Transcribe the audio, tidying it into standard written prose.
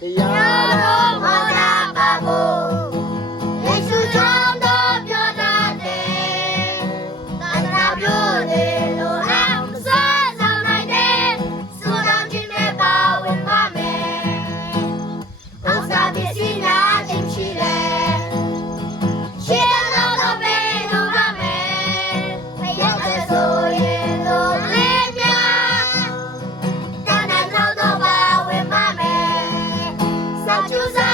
တရားတော်ဟောတာပါဖို့ယေရှုကြောင့်တော်ပြောတတ်တယ်သာသနာပြုလေလို့အောင်စွာဆောင်နိုင်တယ်ဆိုတော်ခြင်းနဲ့ပါဝင်ပါမယ်အောင်စာပစ္စည်းနာခြင်းရှိတယ်ရှေ့တော်ပဲလို့ပါမယ်ဘုရားအဆိုရင်လို့လေးများတဏ္ဍာတော်ပါဝင်ပါမယ်စာကျူစာ